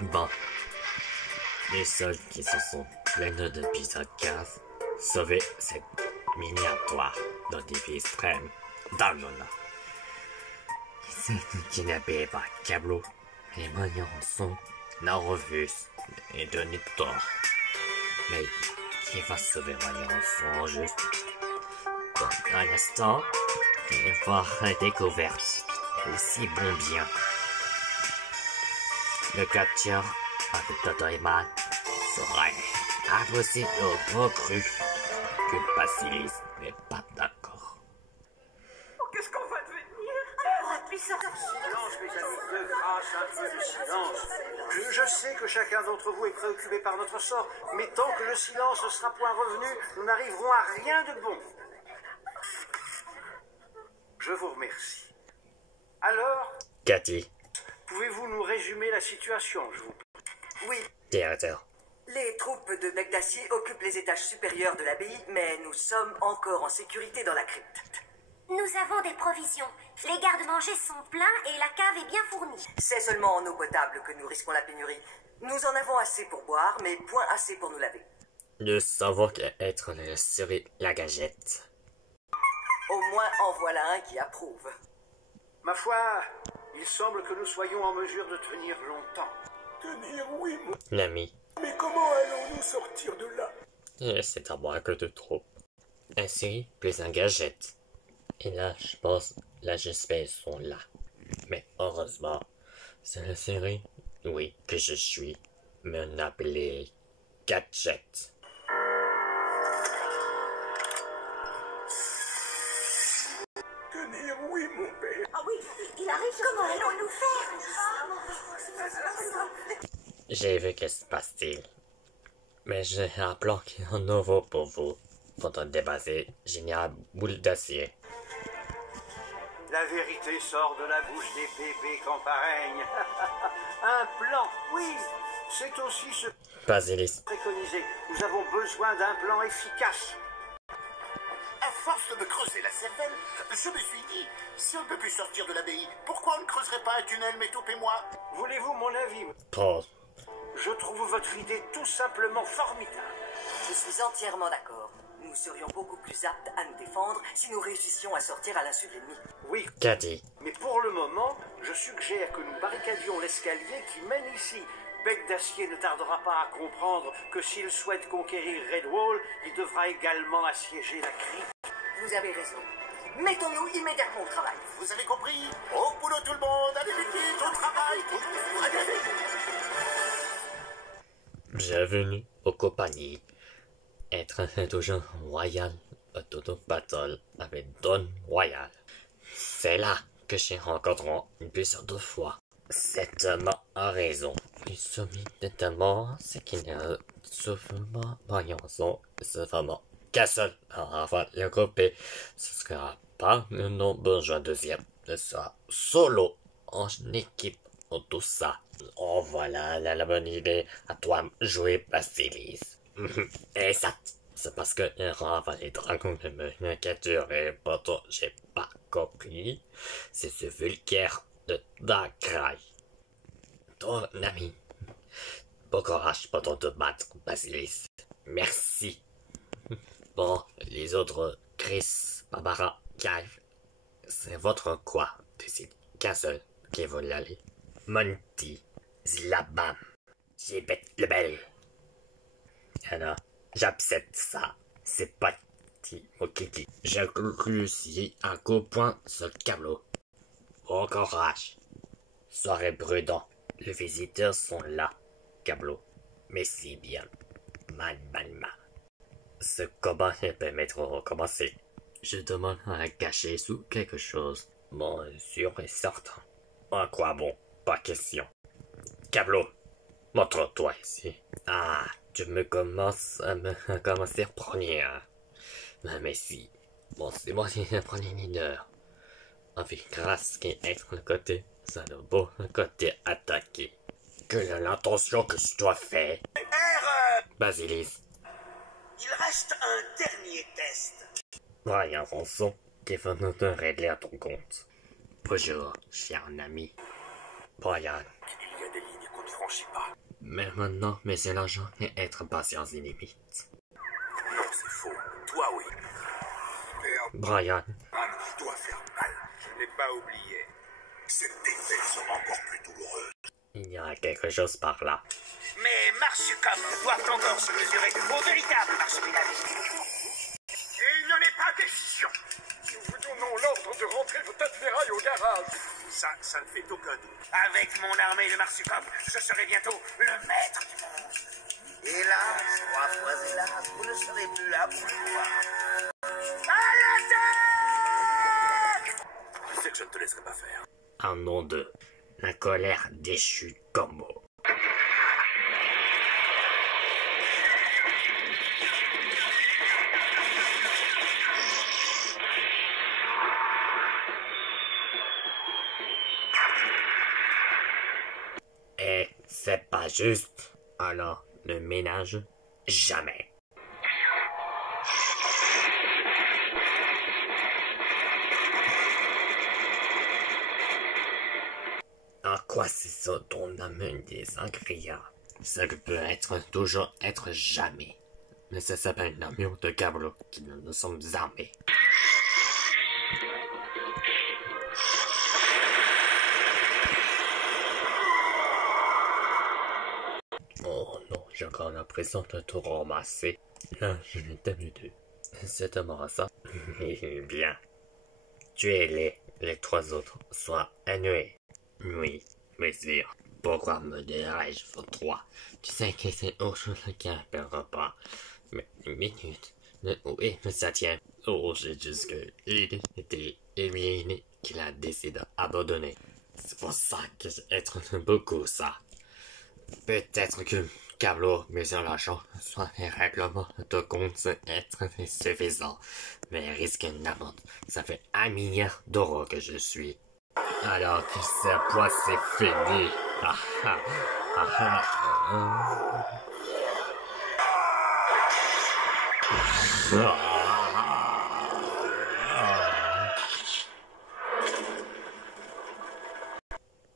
Bon, les seuls qui se sont plaints de Pisacas sauvaient cette miniature de défi extrême dans le nord. C'est qui n'avait pas Cablo, les moyens sont Narvus et de Nictor. Mais qui va sauver mon enfant juste dans un instant et voir la découverte aussi bon bien. Le capture avec Totoiman serait impossible au recru que Basilis n'est pas d'accord. Oh, qu'est-ce qu'on va devenir? Silence, mes amis, de grâce, un peu de silence. Je sais que chacun d'entre vous est préoccupé par notre sort, mais tant que le silence ne sera point revenu, nous n'arriverons à rien de bon. Je vous remercie. Alors, Cathy, pouvez-vous nous résumer la situation, je vous prie? Oui, directeur. les troupes de Bec d'Acier occupent les étages supérieurs de l'abbaye, mais nous sommes encore en sécurité dans la crypte. Nous avons des provisions. Les garde-manger sont pleins et la cave est bien fournie. C'est seulement en eau potable que nous risquons la pénurie. Nous en avons assez pour boire, mais point assez pour nous laver. Nous savons qu'être la série La Gagette. Au moins en voilà un qui approuve. Ma foi, il semble que nous soyons en mesure de tenir longtemps. Tenir, oui, L'ami, mais comment allons-nous sortir de là? et c'est un braque de trop. La série plus un Gagette. Et là, je pense, les espèces sont là. Mais heureusement, c'est la série, oui, que je suis, me appelé Gadget. Tenir, oui, mon père. Ah oui, il arrive. Comment allons-nous faire? J'ai vu que se passe-t-il. Mais j'ai un plan qui est nouveau pour vous. Pour te débasser, génial boule d'acier. La vérité sort de la bouche des bébés camparegnes. Un plan, oui, c'est aussi ce Basilis, préconisé. Nous avons besoin d'un plan efficace. À force de me creuser la cervelle, je me suis dit, si on ne peut plus sortir de l'abbaye, pourquoi on ne creuserait pas un tunnel, Métoupe et moi? Voulez-vous mon avis? Paul, Je trouve votre idée tout simplement formidable. Je suis entièrement d'accord. Nous serions beaucoup plus aptes à nous défendre si nous réussissions à sortir à l'insu de l'ennemi. Oui, Cathy, mais pour le moment, je suggère que nous barricadions l'escalier qui mène ici. Bec d'Acier ne tardera pas à comprendre que s'il souhaite conquérir Redwall, il devra également assiéger la crypte. Vous avez raison. Mettons-nous immédiatement au travail. Vous avez compris? Au boulot tout le monde, allez vite, vite, au travail, tout le monde, allez. bienvenue aux compagnies. Être un toujours royal, à tout battle avec Don Royal. C'est là que j'ai rencontré une plusieurs de fois. Cet homme a raison. Il soumis tellement, c'est qu'il y a souvent moyenson, c'est vraiment qu'un seul. Enfin, le groupe, ce sera pas le nom besoin deuxième. Ce sera solo, en équipe, en tout ça. Oh voilà, la bonne idée. À toi, jouer Basilis. Exact. C'est parce que les dragons de me capturent pourtant j'ai pas compris. C'est ce vulgaire de Darkrai. Ton ami. Bon courage pour te battre, Basilis. Merci. Bon, les autres, Chris, Barbara, Clive, c'est votre quoi? C'est qu'un seul qui veut y aller. Monty, Zlabam, Jibet le Bel. Alors, j'accepte ça. C'est parti, mon kiki. J'ai réussi un coup point sur le câbleau. Bon courage. Soyez prudent. Les visiteurs sont là, câbleau. Mais si bien. Mal. Ce combat peut permettre de recommencer. Je demande à cacher sous quelque chose. Bon, sûr et certain. En quoi bon? Pas question. Câbleau, montre-toi ici. Ah, tu me commences à me commencer premier. Mais si. Bon, c'est moi qui ai le premier mineur. Avec grâce qui est le côté, ça le beau côté attaqué. Quelle est l'intention que je dois faire? Erreur! Basilis. Il reste un dernier test. Brian Ranson, qui va nous régler à ton compte. Bonjour, cher ami. Brian. Il y a des lignes qu'on ne franchis pas. Mais maintenant, mais c'est l'argent et être patient sans limite. Non, c'est faux. Toi, oui. Merde, Brian, Anne doit faire mal. Je n'ai pas oublié. Cette défaite sera encore plus douloureuse. il y a quelque chose par là. Mais Marsucop doivent encore se mesurer au véritable marsupilami. Il n'en est pas question. Nous vous donnons l'ordre de rentrer vos tas de ferraille au garage. Ça ne fait aucun doute. Avec mon armée de Marsucop, je serai bientôt le maître du monde. Hélas, 3 fois hélas, vous ne serez plus là pour le voir. À l'attaque! Tu sais que je ne te laisserai pas faire. En nom de la colère déchue Combo. Et c'est pas juste. Alors, le ménage, jamais. En quoi c'est ça ton amène des ingrédients? Ça peut être toujours être jamais. Mais ça s'appelle l'amour de Cablo qui nous sommes armés. Oh non, j'ai encore l'impression de tout ramasser. Là, je l'ai d'habitude. C'est tellement ça. Eh bien. Tuez-les, les 3 autres, soit annulés. Oui, messire. Pourquoi me dirais-je pour 3? Tu sais que c'est autre chose qui appellera pas. Mais une minute. Où est le 7e? Oh, c'est juste que il était éliminé qu'il a décidé d'abandonner. C'est pour ça que être beaucoup ça. Peut-être que Cablo, mais sur l'argent, soit les règlements de compte être suffisants. Mais risque une amende. Ça fait 1 milliard d'euros que je suis. Alors que ce poids c'est fini. Ah ah ah ah.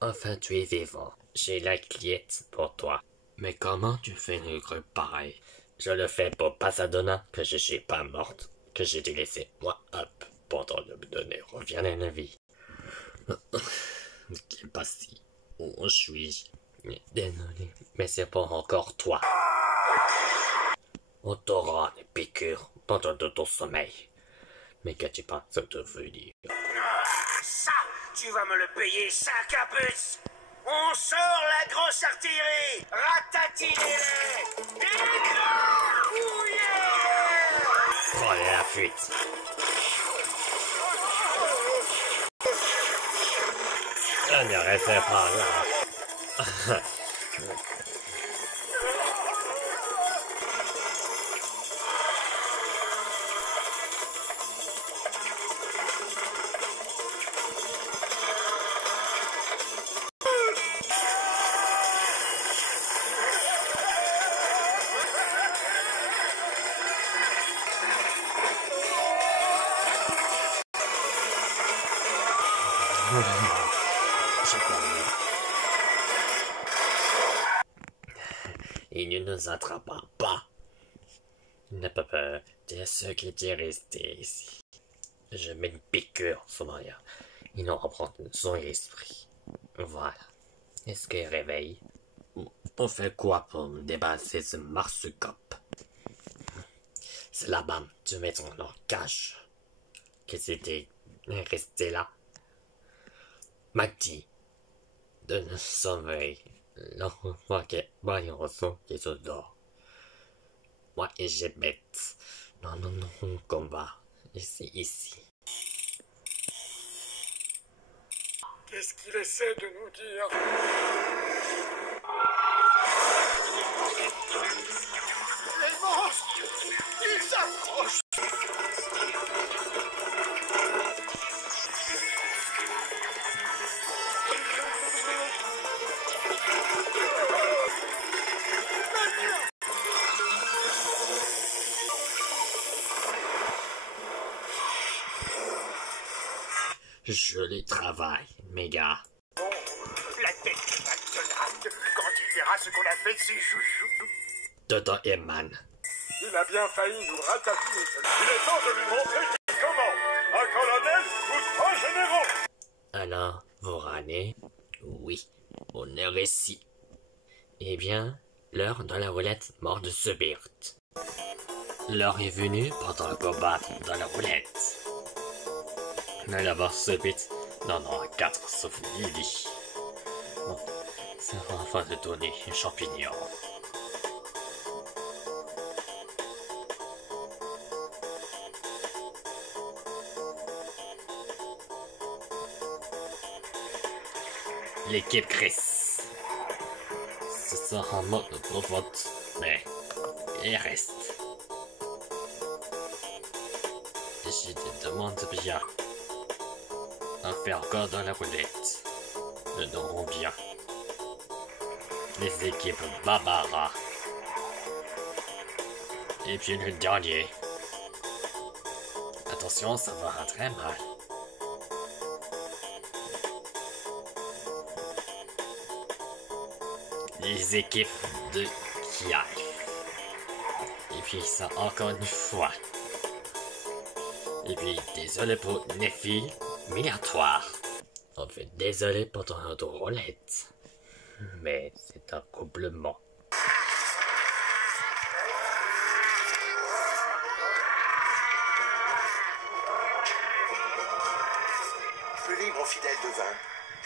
Enfin, tu es vivant. J'ai la clette pour toi. Mais comment tu fais une grue pareil? Je le fais pour Pasadena, que je suis pas morte, que j'ai dû laisser moi up pendant de me donner revient à la vie. Qui est pas si. Où suis-je? Désolé, mais c'est pas encore toi. On t'aura des piqûres pendant de ton sommeil. Mais que tu penses devenir? Ça, tu vas me le payer, sac à puce! On sort la grosse artillerie! Ratatinez-les! Éclat! Oh yeah! Prenez la fuite. Je ne restais pas là. Il ne nous attrapera pas. Il n'a pas peur de ce qui est resté ici. Je mets une piqûre sur mon rien. Il en reprend son esprit. Voilà. Est-ce qu'il réveille? On fait quoi pour me débarrasser ce Marsucop? C'est là-bas, tu mets ton cache. Que c'était resté là. Magdi, de nous sauver. L'enfant qui est voyant qui se dort. Moi et j'ai bête. Non, non, non, on combat. Ici. Qu'est-ce qu'il essaie de nous dire? Les monstres! Ils s'approchent! Je les travaille, mes gars. La tête du pacte dingue quand il verra ce qu'on a fait de ses chouchous. Dodo Eman. Il a bien failli nous ratatiner. Il est temps de lui montrer comment. Un colonel ou 3 généraux. Alors, vous râlez? Oui, on est réussi. Eh bien, l'heure dans la roulette mort de ce Birt. L'heure est venue pendant le combat dans la roulette. Mais d'abord ce Birt n'en aura 4 sauf Lily. Bon, ça va enfin de donner un champignon. L'équipe Chris. Ce sera un mode de vote, mais il reste. Et je te demande bien. On fait encore dans la roulette. Nous n'aurons bien. Les équipes Barbara. Et puis le dernier. Attention, ça va très mal. Les équipes de Kiev. Et puis ça encore une fois. Et puis désolé pour Nephi, migratoire. On fait désolé pour ton roulette. Mais c'est un couplement. Pelé, mon fidèle devin,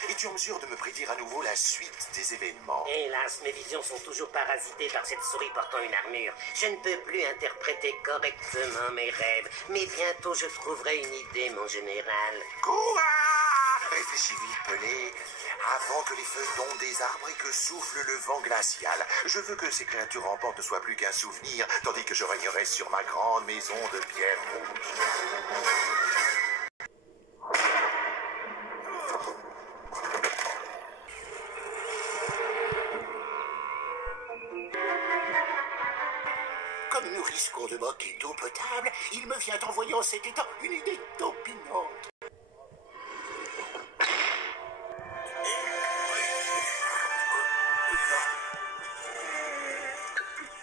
es-tu en mesure de me prédire à nouveau la suite des événements? Hélas, mes visions sont toujours parasitées par cette souris portant une armure. Je ne peux plus interpréter correctement mes rêves. Mais bientôt je trouverai une idée, mon général. Quoi? Réfléchis vite, Pelé, avant que les feuilles tombent des arbres et que souffle le vent glacial. Je veux que ces créatures rampantes ne soient plus qu'un souvenir, tandis que je régnerai sur ma grande maison de pierre rouge. Comme nous risquons de manquer d'eau potable, il me vient en voyant cet étang une idée topinante.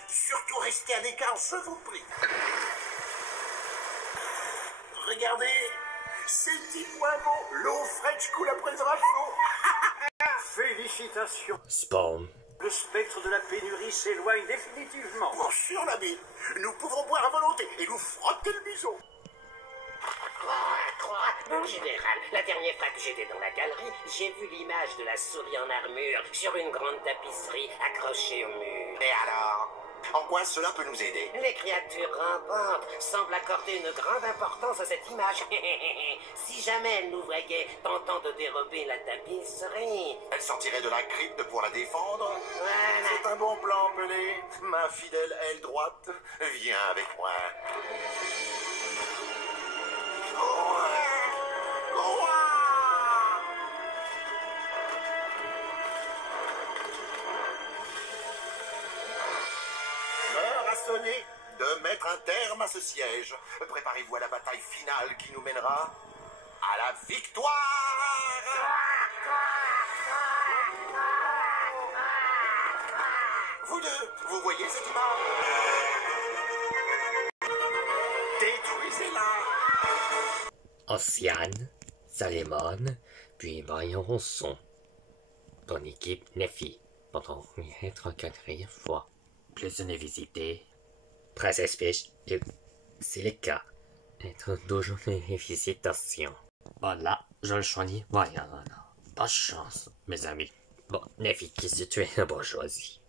Surtout restez à l'écart, je vous prie. Regardez, ces petits points beaux, l'eau fraîche coule après le drapeau. Félicitations. Spawn. Le spectre de la pénurie s'éloigne définitivement. Bon, sur la bille, nous pouvons boire à volonté et nous frotter le bison. Mon général, la dernière fois que j'étais dans la galerie, j'ai vu l'image de la souris en armure sur une grande tapisserie accrochée au mur. Et alors, en quoi cela peut nous aider? Les créatures rampantes semblent accorder une grande importance à cette image. Si jamais elles nous voyaient tentant de dérober la tapisserie... Elle sortirait de la crypte pour la défendre? Voilà. C'est un bon plan, Pelé. Ma fidèle aile droite, viens avec moi. L'heure a sonné de mettre un terme à ce siège. Préparez-vous à la bataille finale qui nous mènera à la victoire. Vous deux, vous voyez cette image? Détruisez-la. Océane, Salemon, puis Marion Ronson. Ton équipe Nephi, pendant être en 4e fois. Plus une visité. Princesse Fish, c'est le cas. Être toujours une félicitations. Voilà, je le choisis. Voilà. Bonne chance, mes amis. Bon, Nephi, qu'est-ce que tu es la bourgeoisie?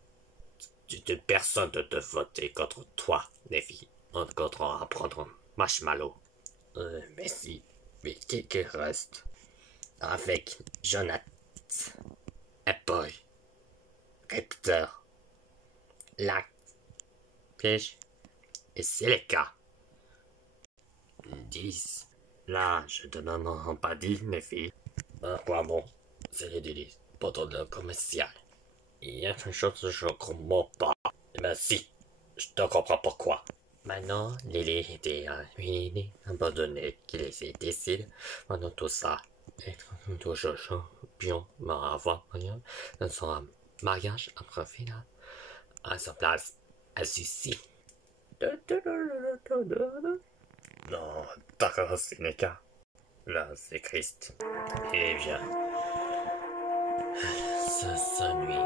Tu personne de te voter contre toi, Nephi. On comptera à prendre Marshmallow. Mais si. Mais qui reste? Avec Jonathan, Apple, Raptor, Lac, Fish et Silica. 10. Là, je te demande pas dit, mes filles. À quoi bon? C'est les délices. Pendant le commercial. Il y a une chose que je comprends pas. Eh ben si, je te comprends pourquoi. Maintenant, Lily était ruinée, abandonnée, qu'il essaie décide pendant tout ça. Être toujours champion, mais avoir rien, ne sera mariage après final à sa place à Sucy. Non, d'accord, c'est le cas. Là, c'est Christ. Eh bien, ce nuit,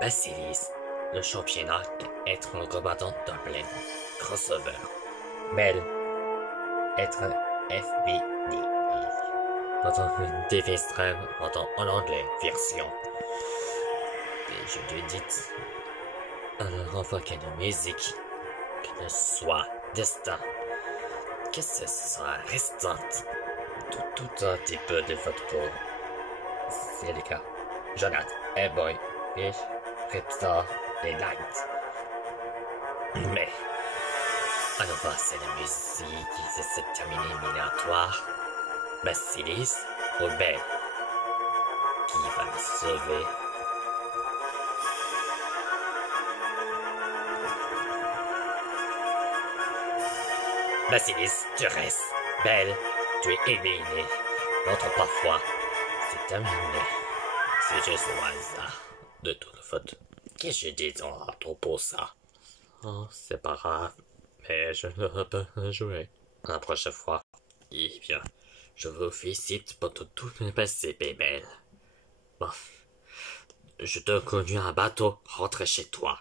Basilis, le championnat être le combattant Dublin, crossover. Belle, être FBD. Pendant une défense trêve en anglais, version. Et je lui dis, alors enfin qu'il y ait de musique, qu'il soit destin, que ce soit restante, tout un petit peu de votre peau. C'est le cas. Jonathan, Boy, Fish, Repstar et Light. Mais, à nouveau, c'est la musique qui se termine éliminatoire. Basilis ou Belle qui va me sauver. Basilis, tu restes. Belle, tu es éliminé. Notre parfois, c'est terminé. C'est juste au hasard de toute faute. Qu'est-ce que je dis à propos ça? Oh, c'est pas grave, mais je ne veux pas jouer. La prochaine fois, eh bien, je vous félicite pour tout le passé, bébé. Bon, je te conduis un bateau, rentre chez toi.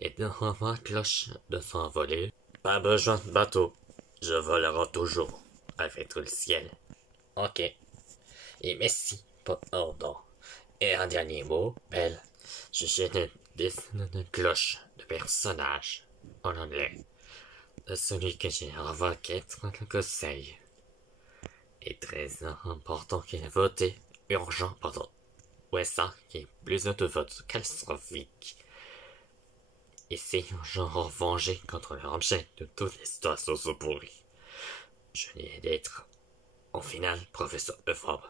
Et dans ma cloche de s'envoler. Pas besoin de bateau, je volerai toujours, avec tout le ciel. Ok. Et merci pour ordre. Et un dernier mot, Belle. Je cherche une cloche de personnage en anglais. De celui que j'ai invoqué dans le conseil. Et très important qu'il ait voté urgent pendant USA qui est plus de vote catastrophique. Essayons genre venger contre le rejet de toutes les situations pourries. Je viens d'être, au final, professeur Euphrabe.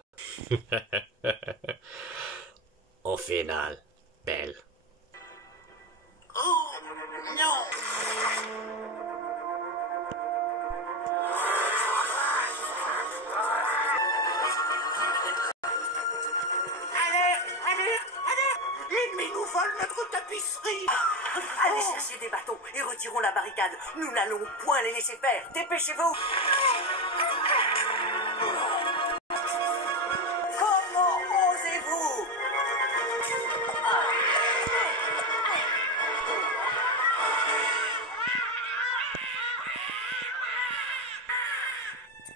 Au final, Belle. Oh non! L'ennemi nous vole notre tapisserie! Allez chercher des bâtons et retirons la barricade. Nous n'allons point les laisser faire. Dépêchez-vous! Comment osez-vous?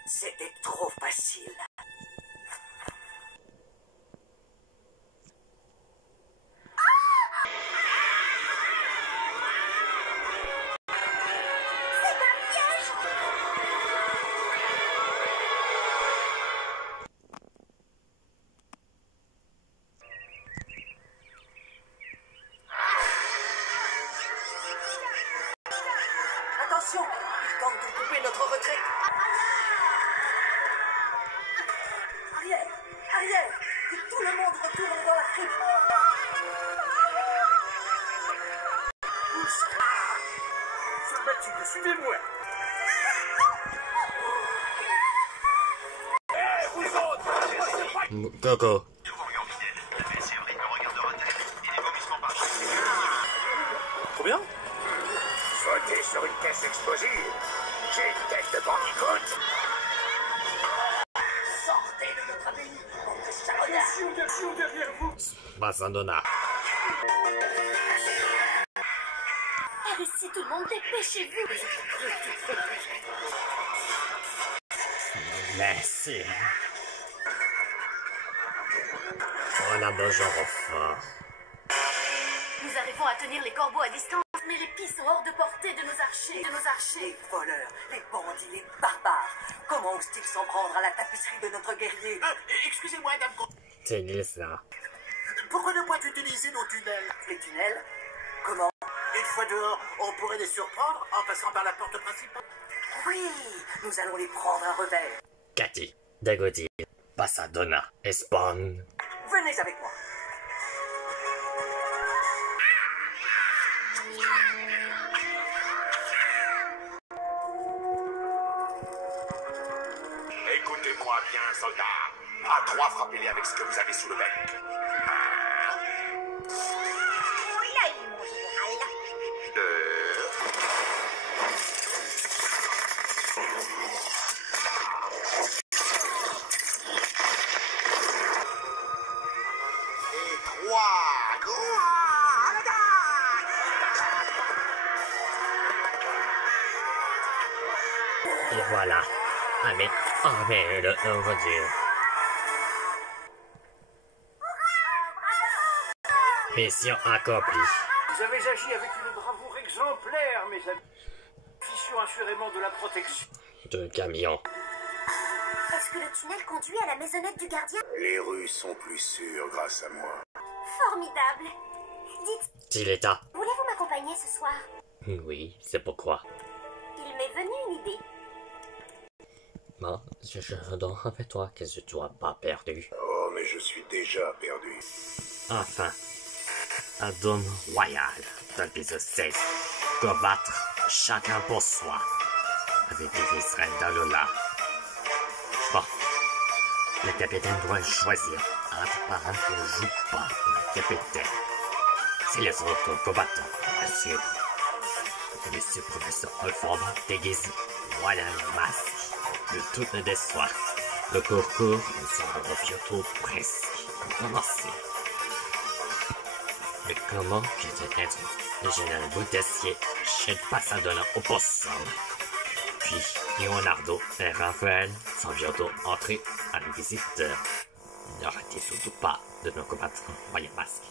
C'était trop facile. Attention, il tente de couper notre retraite. Arrière, arrière, que tout le monde retourne dans la crypte. Soldatine, suivez-moi. Coco. Combien? Sautez sur une caisse explosive. J'ai une tête de bandicoot. Sortez de notre abbaye, bande de salauds! Attention derrière vous. Masandona. Ici, tout le monde, dépêchez-vous. Merci. On a besoin de fort. Nous arrivons à tenir les corbeaux à distance, mais les pies sont hors de portée de nos archers. Les voleurs, les bandits, les barbares. Comment osent-ils s'en prendre à la tapisserie de notre guerrier? Excusez-moi, dame. C'est ça. Pourquoi ne pas utiliser nos tunnels? Les tunnels? Comment? Une fois dehors, on pourrait les surprendre en passant par la porte principale. Oui, nous allons les prendre à revers. Cathy, Dagoti, Passadona, Espagne. Venez avec moi. Écoutez-moi bien, soldats. À trois, frappez-les avec ce que vous avez sous le bec. 1, Et voilà. Ah mais mon Dieu. Mission accomplie. Vous avez agi avec une bravoure exemplaire, mes amis. Bénéficions assurément de la protection. De camion. Est-ce que le tunnel conduit à la maisonnette du gardien? Les rues sont plus sûres grâce à moi. Formidable. Dites, Giletta. voulez-vous m'accompagner ce soir? Oui, c'est pourquoi. Il m'est venu une idée. Bon, je dors avec toi que je dois pas perdu. Oh, mais je suis déjà perdu. Enfin, un dôme royal dans l'épisode 16. Combattre chacun pour soi. Avec des Israël dans le là. Bon, le capitaine doit choisir entre un qui ne joue pas le capitaine. C'est les autres combattants à suivre. Et monsieur professeur Alford déguise voilà le masque de toute la déçoit. Le concours sera bientôt presque commencé. Mais comment peut être le général Boutassier chez le passadonna au possum? Puis Leonardo et Raphaël sont bientôt entrés à la visite. Ne ratez surtout pas de nos combattants Royal Masque.